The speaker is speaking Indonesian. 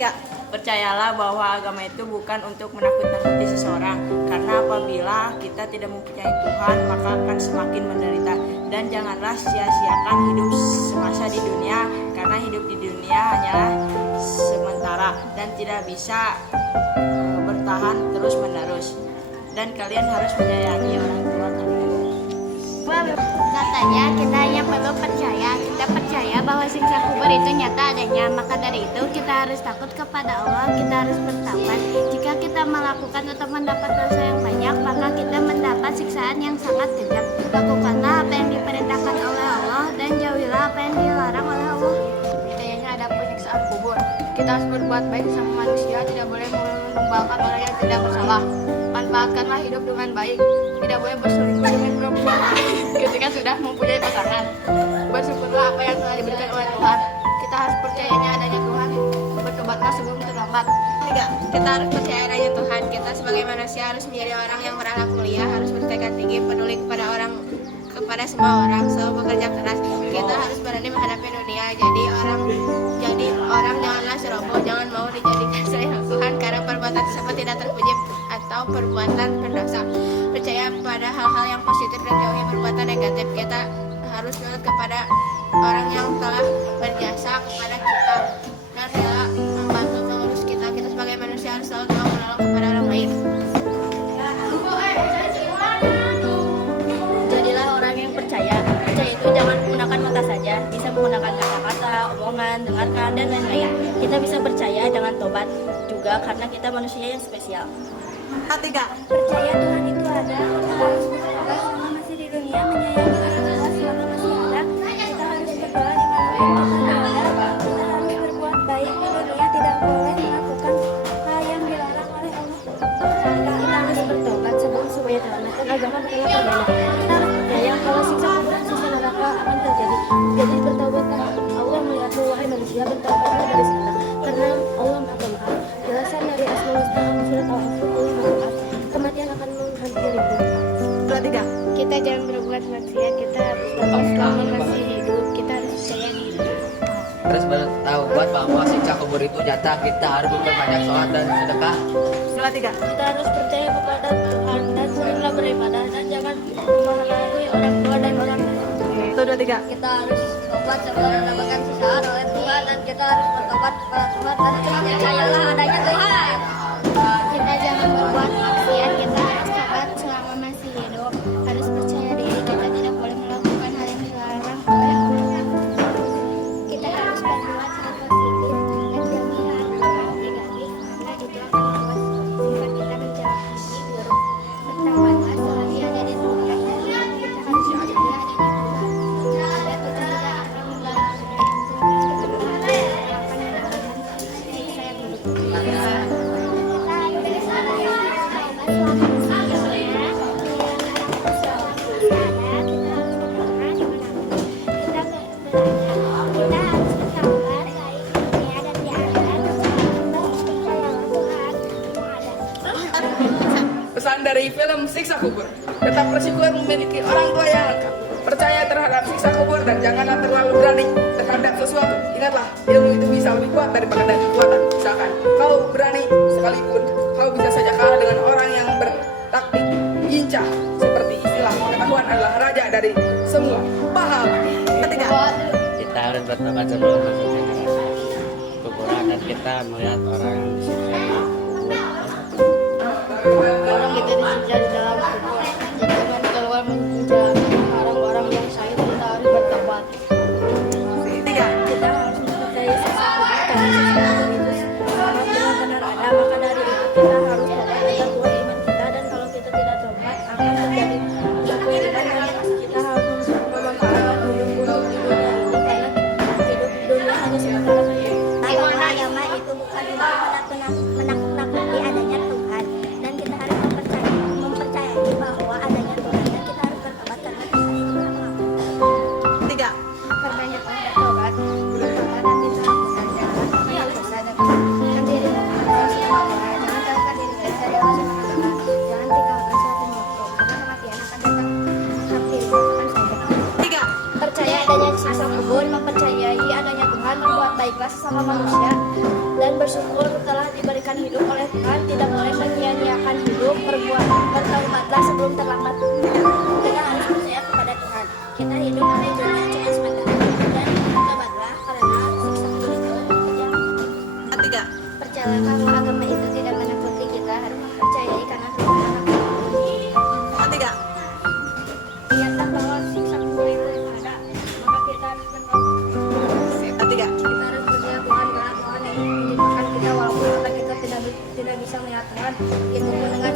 Ketiga, percayalah bahwa agama itu bukan untuk menakut-nakuti seseorang, karena apabila kita tidak mempercayai Tuhan maka akan semakin menderita. Dan janganlah sia-siakan hidup semasa di dunia, karena hidup di dunia hanyalah sementara dan tidak bisa bertahan terus-menerus. Dan kalian harus menyayangi orang tua kalian. Katanya kita hanya perlu percaya. Kita percaya bahwa siksa kubur itu nyata adanya. Maka dari itu kita harus takut kepada Allah. Kita harus bertaubat. Jika kita melakukan atau mendapat dosa yang banyak, maka kita mendapat siksaan yang sangat kejam. Lakukanlah apa yang diperintahkan oleh Allah dan jauhilah apa yang dilarang oleh Allah. Kayaknya ada penyiksaan kubur. Kita harus berbuat baik sama manusia. Tidak boleh menumbalkan orang yang tidak bersalah. Manfaatkanlah hidup dengan baik. Tidak boleh berselingkuh dengan perempuan ketika sudah mempunyai pasangan. Bersyukurlah apa yang telah diberikan oleh Tuhan. Kita harus percayanya adanya Tuhan. Bertobatlah sebelum terlambat. Tiga, kita harus percaya adanya Tuhan. Kita sebagai manusia harus menjadi orang yang berakhlak mulia, harus bertekad tinggi, peduli kepada semua orang, selalu bekerja keras. Kita harus berani menghadapi dunia. Jadi orang janganlah ceroboh, jangan mau dijadikan selain Tuhan karena perbuatan tersebut tidak terpuji atau perbuatan pendosa. Percaya pada hal-hal yang positif dan jauhi perbuatan negatif. Kita harus nurut kepada orang yang telah berjasa kepada kita dan rela membantu mengurus kita. Kita sebagai manusia harus selalu mau menolong kepada orang lain. Jadilah orang yang percaya. Percaya itu jangan menggunakan mata saja, bisa menggunakan kata-kata, omongan, dengarkan, dan lain-lain. Kita bisa percaya dengan tobat juga karena kita manusia yang spesial. Ketiga, Percaya Tuhan itu ada. Kita harus berdoa selama masih di dunia, menyayangi orang tua selama masih ada. Kita harus berdoa di mana pun kita berada. Kita harus berbuat baik di dunia, tidak boleh melakukan hal yang dilarang oleh Allah. Kita harus bertobat sebelum semuanya terlambat dan agama bukanlah permainan. Kita harus percaya kalau siksa kubur dan siksa neraka akan terjadi. Jadi bertobatlah. Allah melihatmu wahai manusia, bertobatlah dari sana. Karena Allah Maha Pemaaf. Jelasan dari Asmaul Husna surat Al-Anfal. Allah Maha Pemaaf. Kematian akan menghampirimu. ketiga, Kita jangan berbuat maksiat. Kita harus berbuat selama masih hidup. Kita harus percaya diri. Terus bertaubat bahwa siksa kubur itu nyata. Kita harus memperbanyak sholat dan sedekah. tiga, Kita harus percaya kepada Tuhan dan seringlah beribadah dan jangan menghargai orang tua dan orang tua. 1, 2, 3. Kita harus tobat sebelum mendapatkan siksaan oleh Tuhan dan kita harus bertobat kepada Tuhan dan percayalah adanya Tuhan. Kita jangan berbuat maksiat. Kita harus taat selama masih hidup. Harus percaya diri. Kita tidak boleh melakukan hal yang dilarang oleh Allah. Kita harus berbuat hal positif dan jauhi hal negatif karena itu akan membuat sifat kita menjadi buruk. Bertaubatlah selagi ada di dunia ini. Kita harus percaya adanya Tuhan. Ada kita tidak akan melakukan siksa yang buruk. Pesan dari film Siksa Kubur. Tetap bersyukur memiliki orang tua yang lengkap. Percaya terhadap siksa kubur dan janganlah terlalu berani terhadap sesuatu. Ingatlah, ilmu itu bisa lebih kuat daripada kekuatan. Misalkan kau berani sekalipun, kau bisa saja kalah dengan orang yang bertaktik lincah. Seperti istilah pengetahuan adalah raja dari semua pahala. Ketiga, Kita harus bertobat sebelum masuknya neraka kuburan dan kita melihat orang yang disiksa di kubur. Orang kita disiksa di dalam kubur. Jangan keluar menjalankan orang-orang yang syahid. Kita harus bertobat. 3, Kita harus mempercayai siksa kubur karena siksa kubur itu sangat benar-benar ada. Maka dari itu kita harus tobat agar kuat iman kita dan kalau kita tidak tobat akan terjadi kekurangan dan kita harus memanfaatkan hidup di dunia ini karena hidup di dunia hanya sementara saja. Agama itu bukan untuk menakut-nakuti adanya Tuhan dan kita harus mempercayai bahwa adanya Tuhan dan kita harus bertobat karena Tuhan itu Maha Pengampun. 4, Perbanyaklah bertobat, bertobat dan kita lakukan jalan yang dosa dan menundukkan diri kepada semua orang. Jangan jauhkan diri kita dari Allah Subhanahu wa Ta'ala. Jangan tinggalkan suatu waktu karena kematian akan datang hampir kapan saja. 3, Percaya adanya siksa kubur, mempercayai adanya Tuhan, berbuat baiklah sesama manusia dan bersyukur bersyukur telah diberikan hidup oleh Tuhan, tidak boleh menyia-nyiakan hidup, bertaubatlah sebelum terlambat. Kita harus percaya kepada Tuhan. Kita hidup di dunia cuma sementara dan bertobatlah karena siksa kubur itu yang Ketiga. percayalah kalau agama itu tidak menakuti, kita harus mempercayai karena Tuhan anak. Ketiga. Ingatlah bahwa siksa kubur itu ada, maka kita harus bertobat. Ketiga. Kita harus percaya Tuhan karena Tuhan yang menciptakan kita walaupun mata kita tidak bisa melihat Tuhan. Itu pun dengan